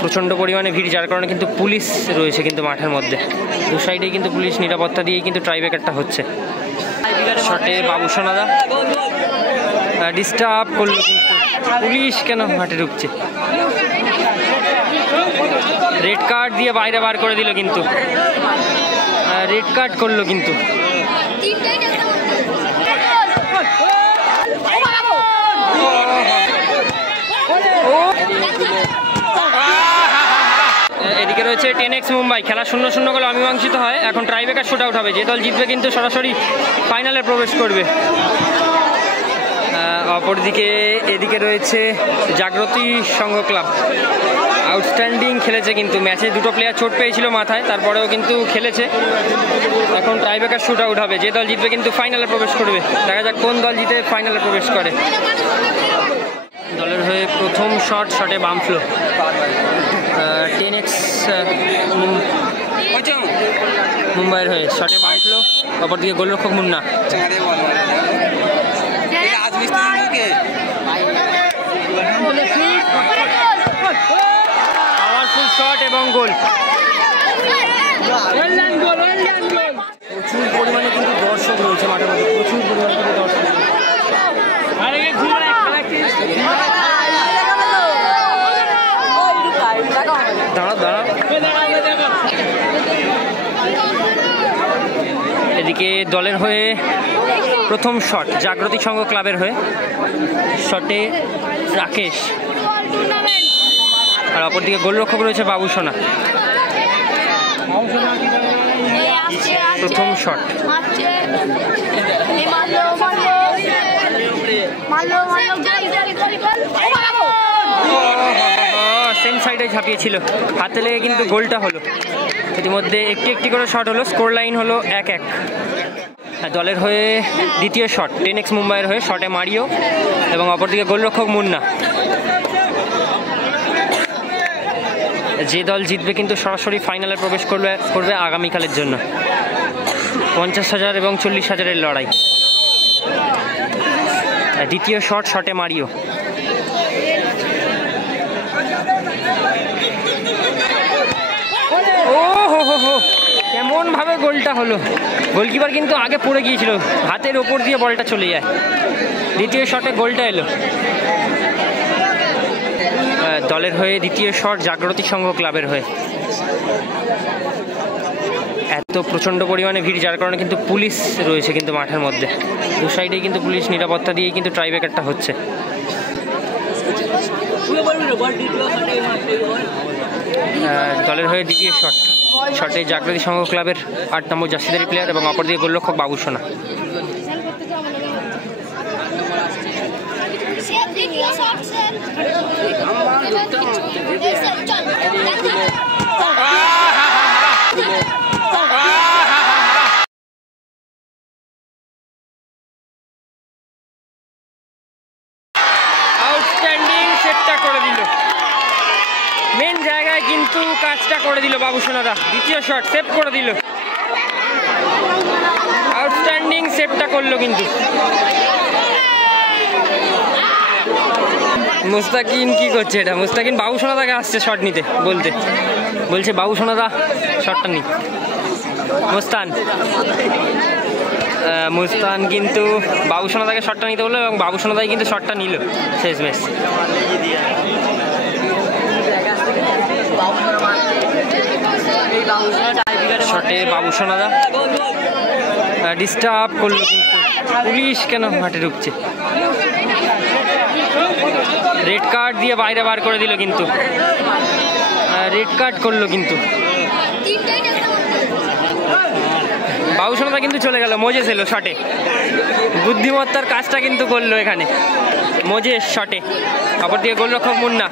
প্রচণ্ড পরিমাণে ভিড়, যার কারণে কিন্তু পুলিশ রয়েছে কিন্তু মাঠের মধ্যে। দু সাইডেই কিন্তু পুলিশ নিরাপত্তা দিয়েই কিন্তু ট্রাইব্রেকারটা হচ্ছে। শটে বাবুসোনাদা ডিস্টার্ব করলো, কিন্তু পুলিশ কেন মাঠে ঢুকছে? রেড কার্ড দিয়ে বাইরে বার করে দিল, কিন্তু রেড কার্ড করলো কিন্তু। এদিকে রয়েছে 10X মুম্বাই, খেলা 0-0 গোলে অমীমাংসিত হয়। এখন ট্রাইব্রেকার শুট আউট হবে, যে দল জিতবে কিন্তু সরাসরি ফাইনালে প্রবেশ করবে। অপরদিকে এদিকে রয়েছে জাগ্রতী সংঘ ক্লাব, আউটস্ট্যান্ডিং খেলেছে কিন্তু ম্যাচে। দুটো প্লেয়ার চোট পেয়েছিল মাথায়, তারপরেও কিন্তু খেলেছে। এখন ট্রাইব্রেকার শুট আউট হবে, যে দল জিতবে কিন্তু ফাইনালে প্রবেশ করবে। দেখা যাক কোন দল জিতে ফাইনালে প্রবেশ করে। দলের হয়ে প্রথম শটে বাম ফ্লো, 10X মুম্বাইয়ের হয়ে শটে বাম ফ্লো। অপরদিকে গোলরক্ষক মুন্না, পাওয়ারফুল শট এবং গোল। প্রচুর পরিমাণে কিন্তু দর্শক রয়েছে মাঠের মধ্যে, প্রচুর পরিমাণে কিন্তু দর্শক। এদিকে দলের হয়ে প্রথম শট জাগ্রতী সংঘ ক্লাবের হয়ে, শটে রাকেশ। আর অপরদিকে গোলরক্ষক রয়েছে বাবুসোনা। প্রথম শট সেম সাইডে ঝাঁপিয়েছিল, হাতে লেগে কিন্তু গোলটা হলো। ইতিমধ্যে একটি করে শট হলো, স্কোর লাইন হলো 1-1। দলের হয়ে দ্বিতীয় শট 10X মুম্বাইয়ের হয়ে, শটে মারিও এবং অপরদিকে গোলরক্ষক মুন্না। যে দল জিতবে কিন্তু সরাসরি ফাইনালে প্রবেশ করবে আগামীকালের জন্য। 50,000 এবং 40,000-এর লড়াই। দ্বিতীয় শটে মারিও। ও হো, কেমন ভাবে গোলটা হলো! গোলকিপার কিন্তু আগে পড়ে গিয়েছিল, হাতের ওপর দিয়ে বলটা চলে যায়। দ্বিতীয় শটে গোলটা এলো। দলের হয়ে দ্বিতীয় শট জাগ্রতী সংঘ ক্লাবের হয়ে। এত প্রচণ্ড পরিমাণে ভিড়, যার কারণে কিন্তু পুলিশ রয়েছে কিন্তু মাঠের মধ্যে। দু সাইডেই কিন্তু পুলিশ নিরাপত্তা দিয়েই কিন্তু ট্রাইব্রেকারটা হচ্ছে। দলের হয়ে দ্বিতীয় শটে জাগ্রতী সংঘ ক্লাবের 8 নম্বর জার্সিধারী প্লেয়ার এবং অপরদিকে গোলরক্ষক বাবুসোনা। আউটস্ট্যান্ডিং সেটটা করে দিল, মেন জায়গায় কিন্তু কাজটা করে দিল বাবুসোনারা। দ্বিতীয় শট সেভ করে দিল, আউটস্ট্যান্ডিং সেভটা করলো কিন্তু। মুস্তাকিন কি করছে এটা? মুস্তাকিন বাবুসোনাদাকে আসছে শট নিতে বলছে বাবুসোনাদা শটটা নি। মুস্তান কিন্তু বাবুসোনাদাকে শটটা নিতে বললো এবং বাবুসোনাদাই কিন্তু শটটা নিল শেষ ম্যাচ। শটে বাবুসোনাদা ডিস্টার্ব করলো, কিন্তু পুলিশ কেন মাঠে ঢুকছে? রেড কার্ড দিয়ে বাইরে বার করে দিল, কিন্তু রেড কার্ড করলো কিন্তু। বাবুসোনাদা কিন্তু চলে গেল, মোজেস এলো শটে। বুদ্ধিমত্তার কাজটা কিন্তু করলো এখানে মোজেস শটে। অপরদিকে গোলরক্ষক মুন্না,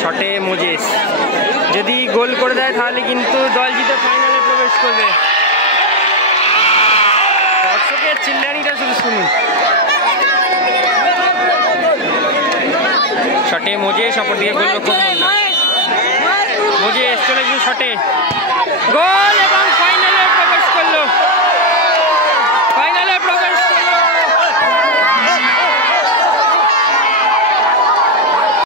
শটে মোজেস। যদি গোল করে দেয় তাহলে কিন্তু দল জিতে ফাইনালে প্রবেশ করবে। দর্শকের চিল্লানিটা শুধু শুনুন। শটে মোজেস, অপরদিকে গোলরক্ষক মুন্না। মোজেস চলে গিয়ে শটে গোল এবং ফাইনাল।